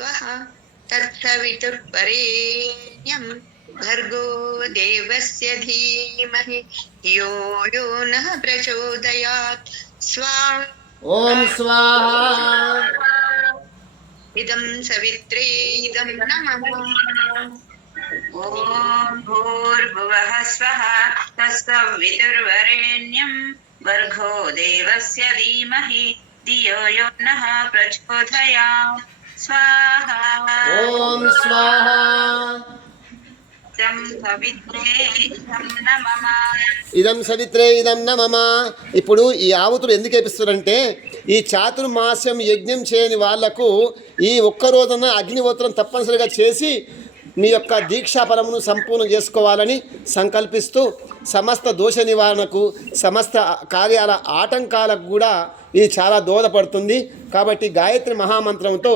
स्वः तत्सवितुर्वरेण्यम् भर्गो देवस्य धीमहि। यो यो नः प्रचोदयात्। स्वाहा। ॐ स्वाहा। इदं सवित्रे इदं नमः। ॐ भूर्भुवः स्वः तस्सवितुर्वरेण्यं भर्गो देवस्य धीमहि। धियो यो नः प्रचोदयात्। ఓం స్వాహ. ఇదం సవిత్రే ఇదం న మమ ఇప్పుడు ఈ ఆవుతులు ఎందుకు వేపిస్తారంటే ఈ చాతుర్మాస్యం యజ్ఞం చేయని వాళ్ళకు ఈ ఒక్క రోజున అగ్నిహోత్రం తప్పనిసరిగా చేసి నీ యొక్క దీక్షాఫలమును సంపూర్ణం చేసుకోవాలని సంకల్పిస్తూ సమస్త దోష నివారణకు సమస్త కార్యాల ఆటంకాలకు కూడా ఇది చాలా దోహదపడుతుంది. కాబట్టి గాయత్రి మహామంత్రంతో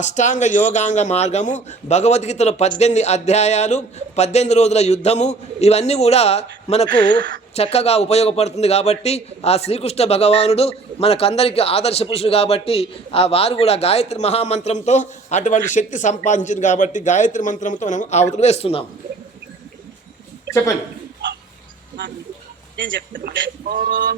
అష్టాంగ యోగాంగ మార్గము భగవద్గీతలో పద్దెనిమిది అధ్యాయాలు పద్దెనిమిది రోజుల యుద్ధము ఇవన్నీ కూడా మనకు చక్కగా ఉపయోగపడుతుంది కాబట్టి ఆ శ్రీకృష్ణ భగవానుడు మనకందరికీ ఆదర్శ పురుషుడు కాబట్టి ఆ వారు కూడా గాయత్రి మహామంత్రంతో అటువంటి శక్తి సంపాదించింది కాబట్టి గాయత్రి మంత్రంతో మనం ఆవుతులు వేస్తున్నాం. చెప్పండి. నేను చెప్తున్నా. ఓం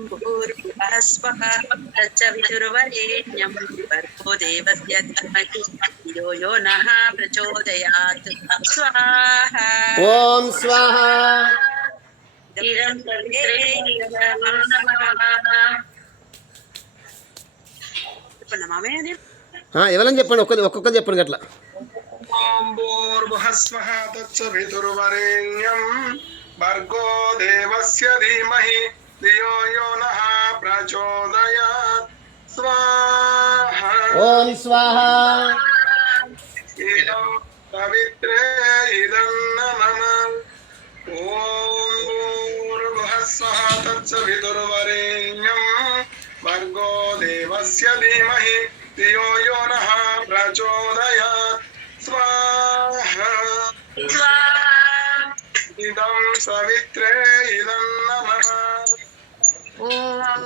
ఓం స్వాహ ఎవరని చెప్పండి? ఒక్క ఒక్కొక్కరు చెప్పండి అట్లా. భూర్భుహస్వః తచ్చ భర్గో దేవస్య ధీమహి ధియో యో నః प्रचोदयात् स्वाहा। ॐ स्वाहा। इदं इदं नमः। ॐ पूर्वः तत्सवितुर्वरेण्यं भर्गो देवस्य धीमहि धियो यो नः प्रचोदयात्। स्वाहा। इदं सवित्रे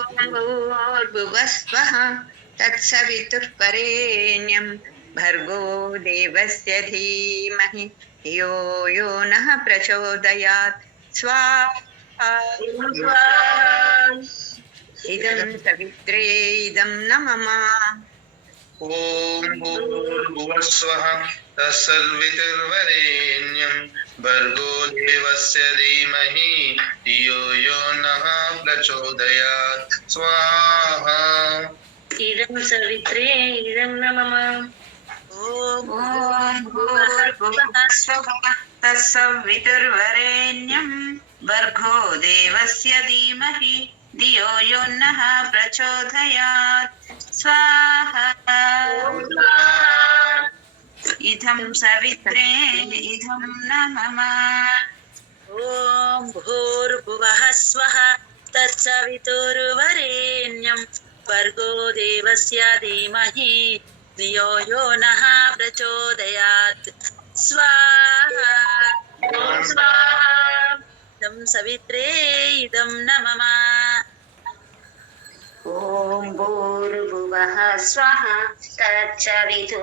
ॐ भूर्भुवस्वः तत्सवितुर्वरेण्यं भर्गो देवस्य धीमहि। यो यो नः प्रचोदयात्। स्वाहा। इदं सवित्रे, इदं न मम ॐ भूर्भुवस्वः तत्सवितुर्वरेण्यं भर्गो देवस्य धीमहि। धियो यो नः प्रचोदयात्। स्वाहा। इदं सवित्रे इदं न मम ॐ तत्सवितुर्वरेण्यं भर्गो देवस्य धीमहि। धियो यो नः प्रचोदयात्। स्वाहा। इदं सवित्रे इदं न मम ॐ भूर्भुवः स्वः तत्सवितुर्वरेण्यं भर्गो देवस्य धीमहि धियो यो नः प्रचोदयात् स्वाहा ॐ स्वाहा इदं सवित्रे इदं न मम ॐ भूर्भुवः स्वः तच्चवितुर्वरेण्यं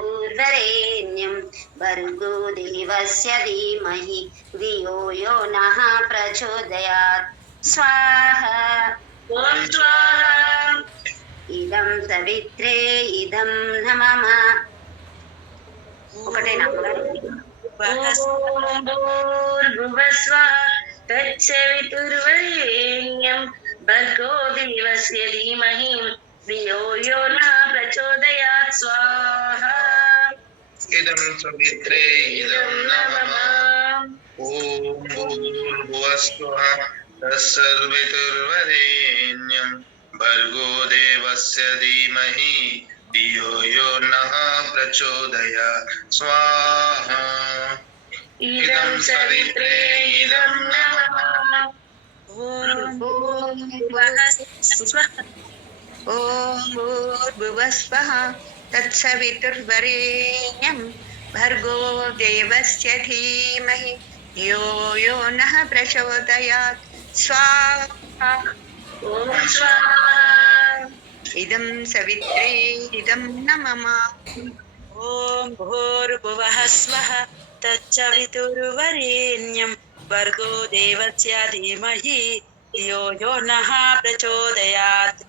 भर्गो देवस्य धीमहि धियो यो नः प्रचोदयात् स्वाहा ॐ स्वाहा इदं सवित्रे इदं न मम ఒకటేనా भूर्भुवस्व तत्सवितुर्वरेण्यं भर्गो देवस्य धियो यो न प्रचोदयात् स्वाहा इदं सवित्रे इदं नमः। ॐ भूर्भुवस्वः धीमहि धियो यो नः प्रचोदयात् स्वाहा सवित्रे इदं नमः ॐ भूर्भुवः स्वः ॐ भूर्भुवस्वः तत्सवितुर्वरेण्यं भर्गो देवस्य धीमहि। यो यो नः प्रचोदयात्। स्वाहा। ॐ स्वाहा। इदं सवित्रे इदं न मम। ॐ भूर्भुवः स्वः तच्चवितुर्वरेण्यं भर्गो देवस्य धीमहि। धियो यो नः प्रचोदयात्।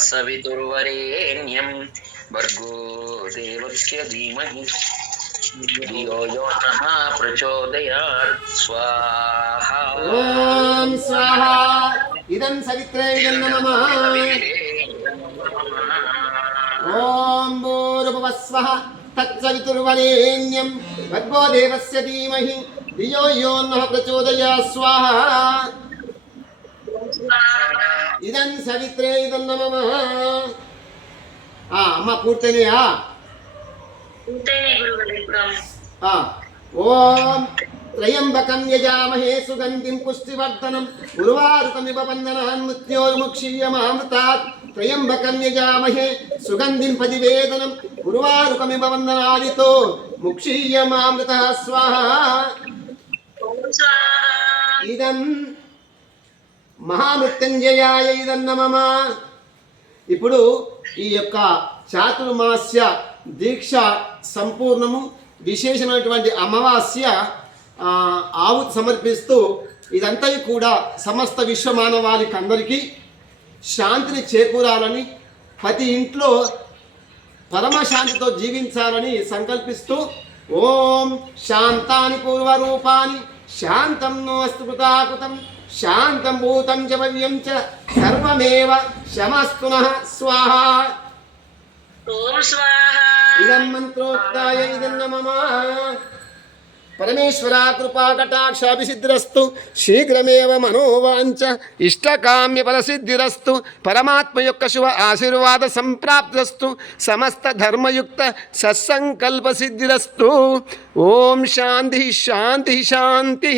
സവിതുർവരേണ്യം ഭർഗോ ദേവസ്യ ധീമഹി ധിയോ യോ നഃ ധീമഹി ധിയോ യോ സ്വാഹ ఇదం సవిత్రే ఇదం నమ. అమ్మ పూర్తయినాయా ఓం త్రయంబకం యజామహే సుగంధిం పుష్టివర్ధనం. ఉర్వారుకమివ వందనాన్ మృత్యోర్ముక్షీయమామృతాత్ త్రయంబకం యజామహే సుగంధిం పదివేదనం. ఉర్వారుకమివ వందనాదితో ముక్షీయమామృత స్వాహా. ఇదం మహామృత్యుంజయాయ ఇదం ఇప్పుడు ఈ యొక్క చాతుర్మాస్య దీక్ష సంపూర్ణము విశేషమైనటువంటి అమావాస్య ఆవు సమర్పిస్తూ ఇదంతా కూడా సమస్త విశ్వ మానవాళికి అందరికీ శాంతిని చేకూరాలని ప్రతి ఇంట్లో పరమశాంతితో జీవించాలని సంకల్పిస్తూ ఓం శాంతాని పూర్వరూపాన్ని శాంతం నో అస్తు శాంతం భూతం చ భవ్యం చ సర్వమేవ శమస్తు స్వాహ. ఓం స్వాహా. ఇదం మంత్రోక్తాయ ఇదం నమమ పరమేశ్వరా కృపా కటాక్షాభిసిద్ధిరస్తు శీఘ్రమేవ మనోవాంచ ఇష్టకామ్య ఫలసిద్ధిరస్తు పరమాత్మ యొక్క శుభ ఆశీర్వాద సంప్రాప్తిరస్తు సమస్త ధర్మయుక్త సత్సంకల్ప సిద్ధిరస్తు ఓం శాంతి శాంతి శాంతి.